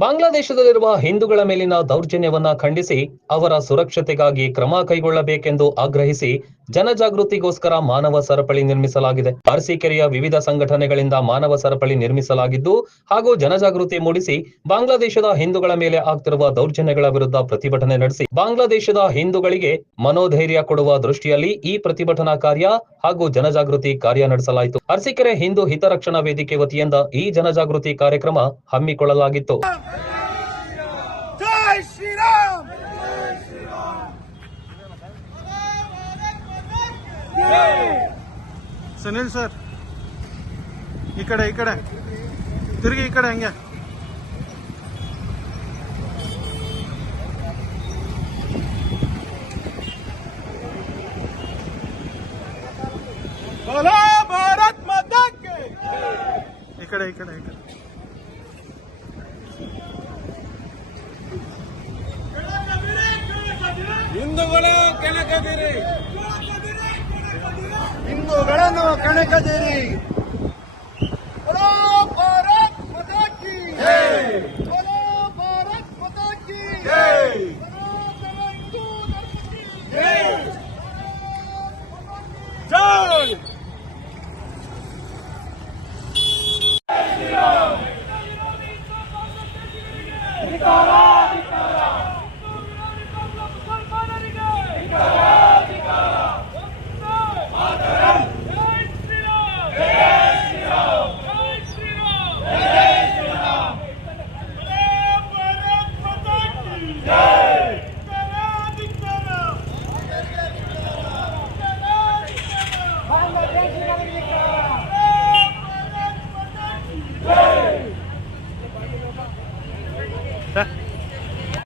ಬಾಂಗ್ಲಾದೇಶದಲ್ಲಿರುವ ಹಿಂದೂಗಳ ಮೇಲಿನ ದೌರ್ಜನ್ಯವನ್ನ ಖಂಡಿಸಿ ಅವರ ಸುರಕ್ಷತೆಗಾಗಿ ಕ್ರಮ ಕೈಗೊಳ್ಳಬೇಕೆಂದು ಆಗ್ರಹಿಸಿ ಜನಜಾಗೃತಿಗೋಸ್ಕರ ಮಾನವ ಸರಪಳಿ ನಿರ್ಮಿಸಲಾಗಿದೆ. ಅರಸೀಕೆರೆಯ ವಿವಿಧ ಸಂಘಟನೆಗಳಿಂದ ಮಾನವ ಸರಪಳಿ ನಿರ್ಮಿಸಲಾಗಿದ್ದು ಹಾಗೂ ಜನಜಾಗೃತಿ ಮೂಡಿಸಿ ಬಾಂಗ್ಲಾದೇಶದ ಹಿಂದೂಗಳ ಮೇಲೆ ಆಗ್ತಿರುವ ದೌರ್ಜನ್ಯಗಳ ವಿರುದ್ಧ ಪ್ರತಿಭಟನೆ ನಡೆಸಿ ಬಾಂಗ್ಲಾದೇಶದ ಹಿಂದೂಗಳಿಗೆ ಮನೋಧೈರ್ಯ ಕೊಡುವ ದೃಷ್ಟಿಯಲ್ಲಿ ಈ ಪ್ರತಿಭಟನಾ ಕಾರ್ಯ ಹಾಗೂ ಜನಜಾಗೃತಿ ಕಾರ್ಯ ನಡೆಸಲಾಯಿತು. ಅರಸೀಕೆರೆ ಹಿಂದೂ ಹಿತರಕ್ಷಣಾ ವೇದಿಕೆ ವತಿಯಿಂದ ಈ ಜನಜಾಗೃತಿ ಕಾರ್ಯಕ್ರಮ ಹಮ್ಮಿಕೊಳ್ಳಲಾಗಿತ್ತು. जय श्री राम, सुनील सर इकड़े तिरगी इकड़े हंगे बोलो भारत माता के। इकड़े ಹಿಂದೂಗಳು ಕೆಣಕದಿರಿ, ಹಿಂದೂಗಳನ್ನು ಕೆಣಕದಿರಿ. बोलो भारत माता की जय, बोलो भारत माता की जय, बोलो हिंदू धर्म की जय, जय श्री राम। सर